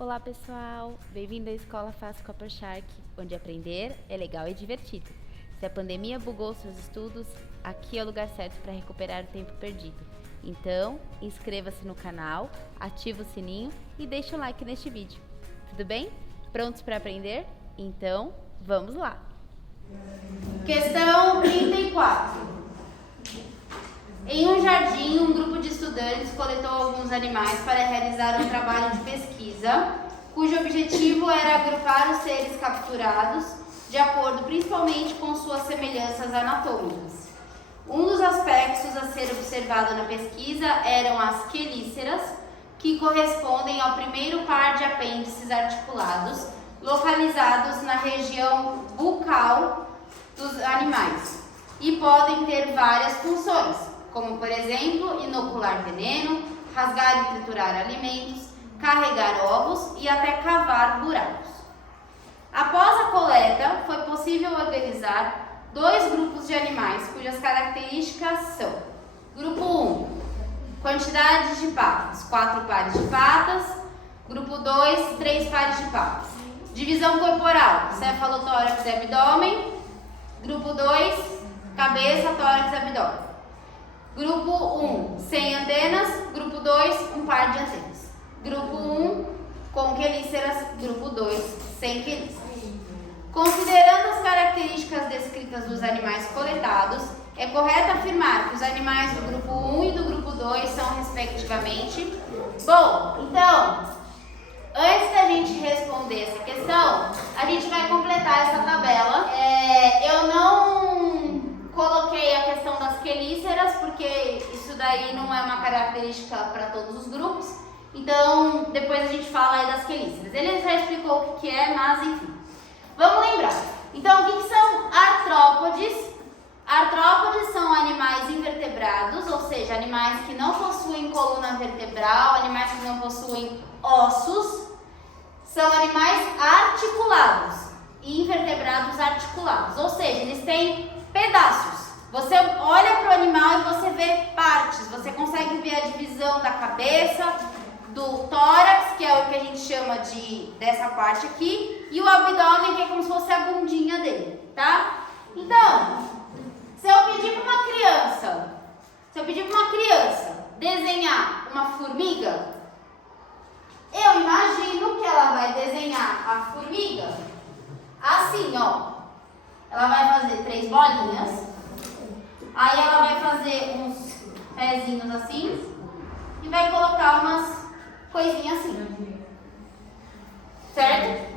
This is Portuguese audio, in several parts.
Olá pessoal, bem-vindo à Escola Fácil Copper Shark, onde aprender é legal e divertido. Se a pandemia bugou seus estudos, aqui é o lugar certo para recuperar o tempo perdido. Então, inscreva-se no canal, ative o sininho e deixe um like neste vídeo. Tudo bem? Prontos para aprender? Então, vamos lá! Questão 34. Em um jardim, um grupo de estudantes coletou alguns animais para realizar um trabalho de pesquisa, cujo objetivo era agrupar os seres capturados de acordo principalmente com suas semelhanças anatômicas. Um dos aspectos a ser observado na pesquisa eram as quelíceras, que correspondem ao primeiro par de apêndices articulados, localizados na região bucal dos animais, e podem ter várias funções, como por exemplo, inocular veneno, rasgar e triturar alimentos, carregar ovos e até cavar buracos. Após a coleta, foi possível organizar dois grupos de animais cujas características são: Grupo 1, quantidade de patas, 4 pares de patas. Grupo 2, 3 pares de patas. Divisão corporal, cefalotórax e abdômen. Grupo 2, cabeça, tórax e abdômen. Grupo 1, sem antenas. Grupo 2, um par de antenas. Grupo 1, com quelíceras. Grupo 2, sem quelíceras. Considerando as características descritas dos animais coletados, é correto afirmar que os animais do grupo 1 e do grupo 2 são respectivamente. Bom, então, antes da gente responder essa questão, a gente vai completar essa tabela. Eu não coloquei a questão das quelíceras, porque isso daí não é uma característica para todos os grupos. Então, depois a gente fala aí das quelíceras. Ele já explicou o que é, mas enfim. Vamos lembrar. Então, o que são artrópodes? Artrópodes são animais invertebrados, ou seja, animais que não possuem coluna vertebral, animais que não possuem ossos. São animais articulados, invertebrados articulados, ou seja, eles têm pedaços. Você olha para o animal e você vê partes, você consegue ver a divisão da cabeça, do tórax, que é o que a gente chama dessa parte aqui, e o abdômen, que é como se fosse a bundinha dele, tá? Então, se eu pedir para uma criança desenhar uma formiga, eu imagino que ela vai desenhar a formiga assim, ó. Ela vai fazer 3 bolinhas, aí ela vai fazer uns pezinhos assim e vai colocar umas coisinhas assim, certo?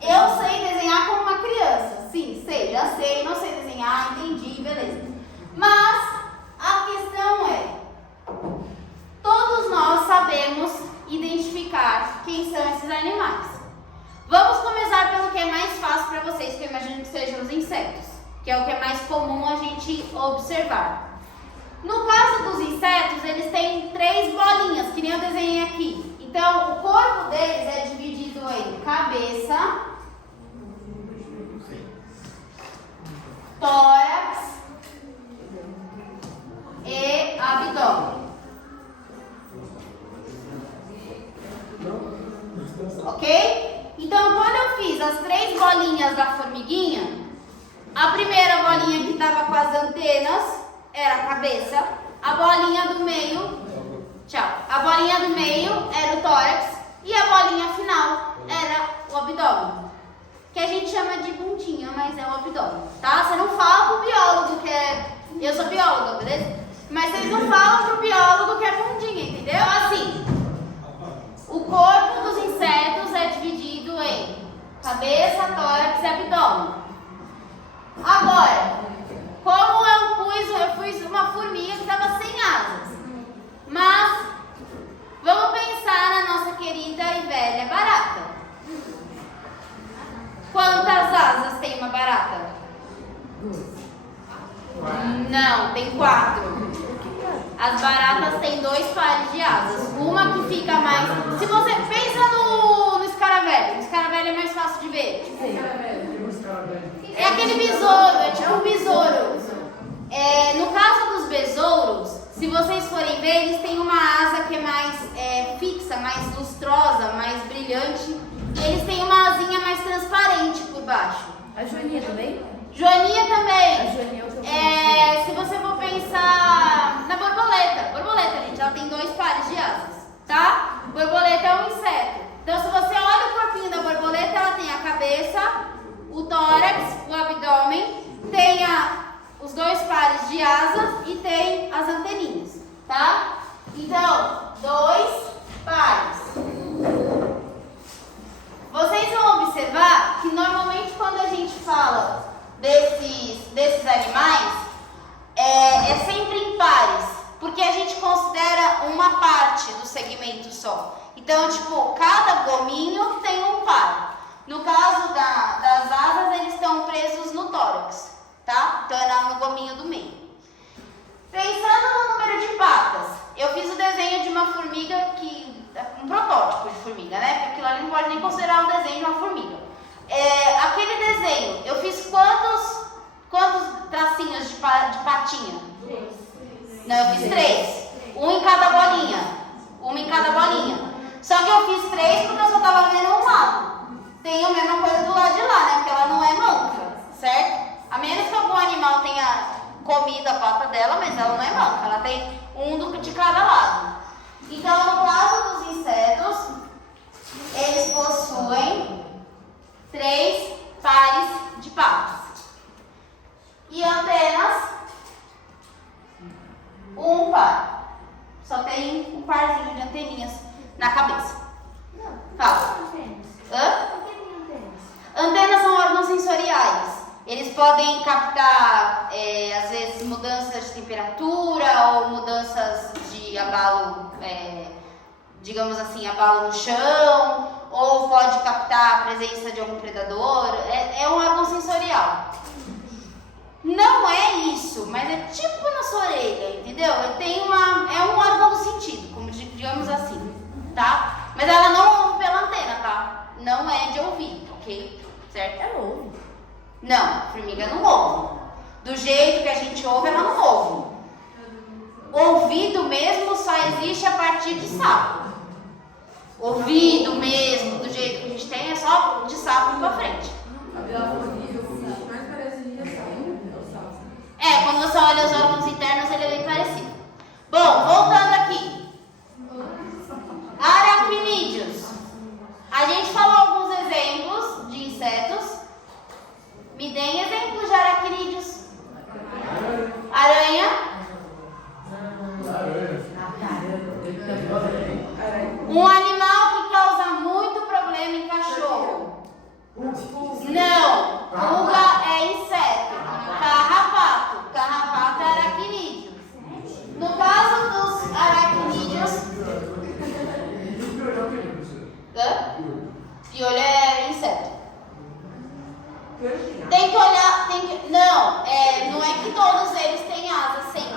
Eu sei desenhar como uma criança, sim, sei, já sei, não sei desenhar, entendi, beleza. Mas a questão é, todos nós sabemos identificar quem são esses animais. Vamos começar pelo que é mais fácil para vocês, que eu imagino que sejam os insetos, que é o que é mais comum a gente observar. No caso dos insetos, eles têm 3 bolinhas, que nem eu desenhei aqui. Então, o corpo deles é dividido em cabeça, tórax e abdômen. Ok? Então, quando eu fiz as 3 bolinhas da formiguinha, a primeira bolinha que estava com as antenas era a cabeça, a bolinha do meio, a bolinha do meio era o tórax e a bolinha final era o abdômen, que a gente chama de bundinha, mas é o abdômen, tá? Você não fala pro biólogo que é... Eu sou bióloga, beleza? Mas vocês não falam pro biólogo que é bundinha, entendeu? Então, assim, o corpo dos insetos é dividido em cabeça, tórax e abdômen. Agora, como eu fiz uma formiga que estava sem asas, mas vamos pensar na nossa querida e velha barata. Quantas asas tem uma barata? Não, tem 4. As baratas têm 2 pares de asas. Uma que fica mais... Se você pensa no escaravelho, o escaravelho é mais fácil de ver. É aquele besouro, é tipo um besouro. No caso dos besouros, se vocês forem ver, eles têm uma asa que é mais fixa, mais lustrosa, mais brilhante. E eles têm uma asinha mais transparente por baixo. A joaninha também? Joaninha também. A joaninha é o que eu conheço. Se você for pensar na borboleta, gente, ela tem 2 pares de asas, tá? Borboleta é um inseto. Então, se você olha o corpinho da borboleta, ela tem a cabeça, o tórax, o abdômen, tem os 2 pares de asas e tem as anteninhas, tá? Então, 2 pares. Vocês vão observar que normalmente quando a gente fala desses animais, é sempre em pares, porque a gente considera uma parte do segmento só. Então, tipo, cada gominho tem um par. No caso das asas, eles estão presos no tórax, tá? Então é no gominho do meio. Pensando no número de patas, eu fiz o desenho de uma formiga um protótipo de formiga, né? Porque aquilo ali não pode nem considerar um desenho de uma formiga. Aquele desenho, eu fiz quantos tracinhos de patinha? 3. Não, eu fiz 3. Um em cada bolinha. Uma em cada bolinha. Só que eu fiz 3 porque eu só tava vendo um lado. Tem a mesma coisa do lado de lá, né? Porque ela não é manca, certo? A menos que algum animal tenha comido a pata dela, mas ela não é manca. Ela tem um de cada lado. Então, no caso dos insetos, eles possuem 3 pares de patas. E antenas, um par. Só tem um parzinho de anteninhas na cabeça. Fala. Hã? Antenas são órgãos sensoriais. Eles podem captar, às vezes, mudanças de temperatura ou mudanças de abalo, digamos assim, abalo no chão, ou pode captar a presença de algum predador. É um órgão sensorial. Não é isso, mas é tipo na sua orelha, entendeu? É um órgão do sentido, como digamos assim, tá? Mas ela não ouve pela antena, tá? Não é de ouvir, ok? Certo? Ela ouve. Não, formiga não ouve. Do jeito que a gente ouve, ela não ouve. Ouvido mesmo só existe a partir de sapo. Ouvido mesmo, do jeito que a gente tem, é só de sapo pra frente. Quando você olha os órgãos internos, ele é bem parecido. Bom, voltando aqui. Aracnídeos. A gente falou alguns exemplos de insetos. Me deem exemplos de aracnídeos. Aranha. Um animal que causa muito problema em cachorro. Não, pulga é inseto. Carrapato. Carrapato é aracnídeo. No caso dos aracnídeos. Piolho é inseto. Tem que olhar. Não é que todos eles têm asa sempre.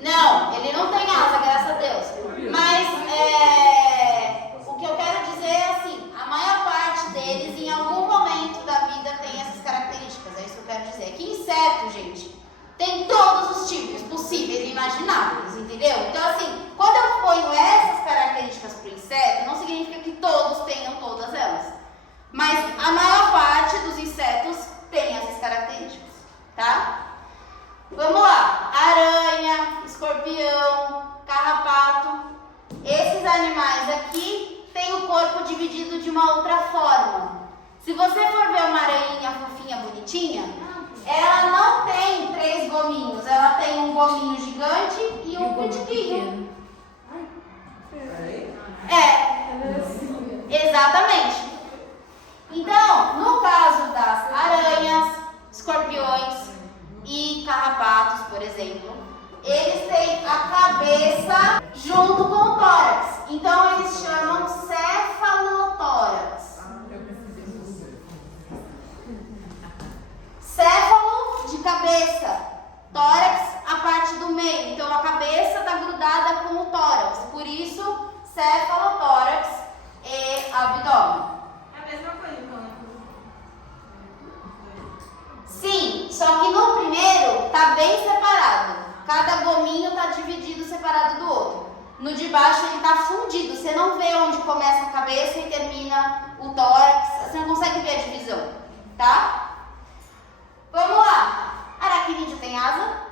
Não, ele não tem asa, graças a Deus. Mas o que eu quero dizer é assim, a maior parte deles em algum momento da vida tem essas características. É isso que eu quero dizer. Que inseto, gente, tem todos os tipos possíveis e imagináveis, entendeu? Então assim, quando eu ponho essas características para o inseto, não significa que todos tenham todas elas. Mas a maior parte dos insetos tem essas características, tá? Vamos lá, aranha, escorpião, carrapato. Esses animais aqui têm o corpo dividido de uma outra forma. Se você for ver uma aranha fofinha, bonitinha, ela não tem 3 gominhos, ela tem um gominho gigante e um pitiquinho. Exatamente. Então, no caso das aranhas, escorpiões e carrapatos, por exemplo, eles têm a cabeça junto com o tórax. Então, eles chamam cefalotórax. Céfalo de cabeça, tórax a parte do meio. Então, a cabeça está grudada com o tórax. Por isso, cefalotórax e abdômen. É a mesma coisa, então, né? Sim, só que no primeiro tá bem separado. Cada gominho tá dividido separado do outro. No de baixo ele tá fundido, você não vê onde começa a cabeça e termina o tórax, você não consegue ver a divisão, tá? Vamos lá. Aracnídeo tem asa?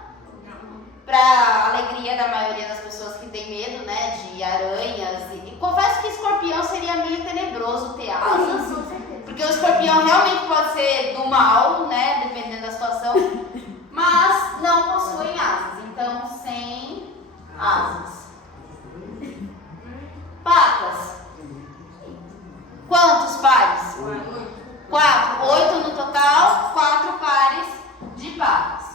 Pra alegria da maioria das pessoas que tem medo, né, de aranhas. E confesso que escorpião seria meio tenebroso ter asas, porque o escorpião realmente pode ser do mal, né, dependendo da situação, mas não possuem asas, então sem asas. Patas. Quantos pares? 4. 8 no total, 4 pares de patas.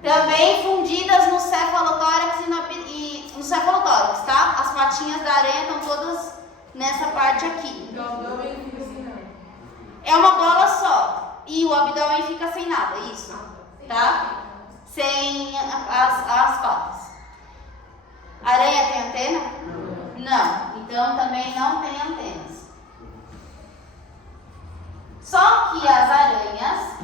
Também fundidas no cefalotórax e no cefalotórax, tá? As patinhas da aranha estão todas nessa parte aqui. O abdômen fica sem nada. É uma bola só. E o abdômen fica sem nada, isso. Tá? Sem as patas. A aranha tem antena? Não. Então também não tem antenas. Só que as aranhas,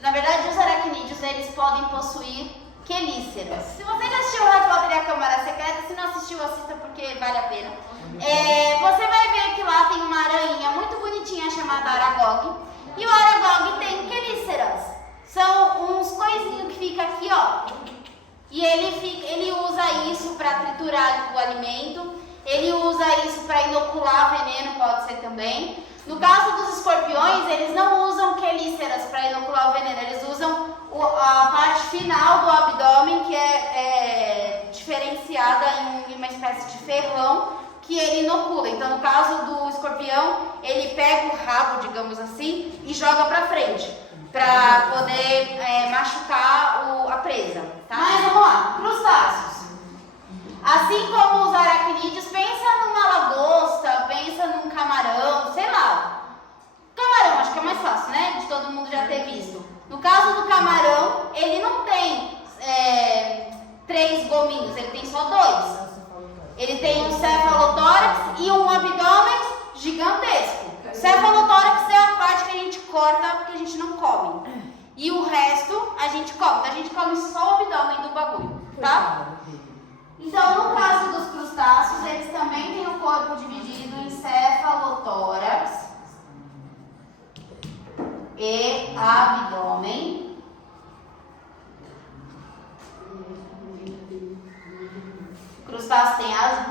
na verdade os aracnídeos, eles podem possuir quelíceras. Se você já assistiu Harry Potter e a Câmara Secreta, se não assistiu, assista porque vale a pena. Você vai ver que lá tem uma aranha muito bonitinha chamada Aragog. E o Aragog tem quelíceras. São uns coisinhos que fica aqui, ó. E ele usa isso para triturar o alimento. Ele usa isso para inocular veneno, pode ser também. No caso dos escorpiões, eles não usam quelíceras para inocular o veneno. Eles usam a parte final do abdômen, que é diferenciada em uma espécie de ferrão, que ele inocula. Então, no caso do escorpião, ele pega o rabo, digamos assim, e joga para frente, para poder machucar a presa. Tá? Mas vamos lá, crustáceos. Assim como os aracnídeos, pensa numa lagosta, pensa num camarão, sei lá. Camarão, acho que é mais fácil, né? De todo mundo já ter visto. No caso do camarão, ele não tem 3 gominhos, ele tem só 2. Ele tem um cefalotórax e um abdômen gigantesco. O cefalotórax é a parte que a gente corta porque a gente não come. E o resto a gente come. Então a gente come só o abdômen do bagulho, tá? Então, no caso dos crustáceos, eles também têm o corpo dividido em cefalotórax e abdômen. O crustáceo tem asa?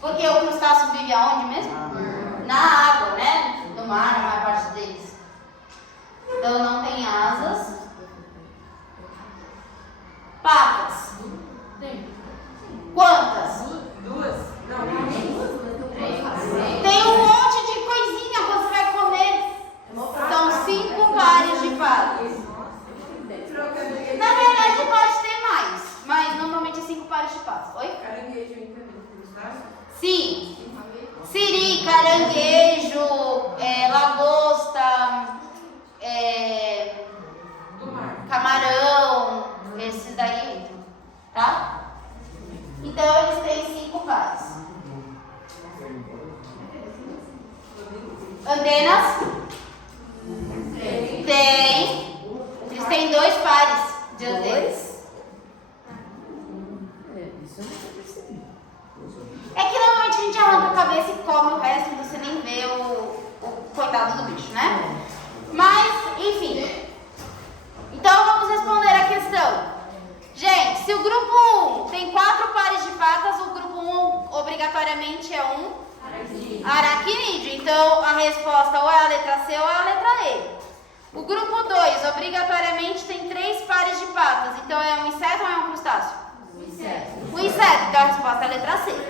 Porque o crustáceo vive aonde mesmo? Na água, né? No mar, a maior parte deles. Então, não tem asas. Patas. Quantas? 2. Não, 3. Tem um monte de coisinha quando você vai comer. São 5 pares de patas. Na verdade, pode ter mais, mas normalmente é 5 pares de patas. Oi? Caranguejo também, crustáceo? Sim. Siri, caranguejo, lagosta, Do mar. camarão, esses daí entram, tá? Então eles têm 5 pares. Antenas? Tem. Eles têm 2 pares de antenas. Isso eu não percebi. É que normalmente a gente arranca a cabeça e come o resto, então você nem vê o coitado do bicho, né? Mas, enfim. Então vamos responder a questão. Gente, se o grupo 1 tem 4 pares de patas, o grupo 1 obrigatoriamente é um aracnídeo. Então a resposta ou é a letra C ou é a letra E. O grupo 2 obrigatoriamente tem 3 pares de patas. Então é um inseto ou é um crustáceo? O inseto. O inseto, então a resposta é a letra C.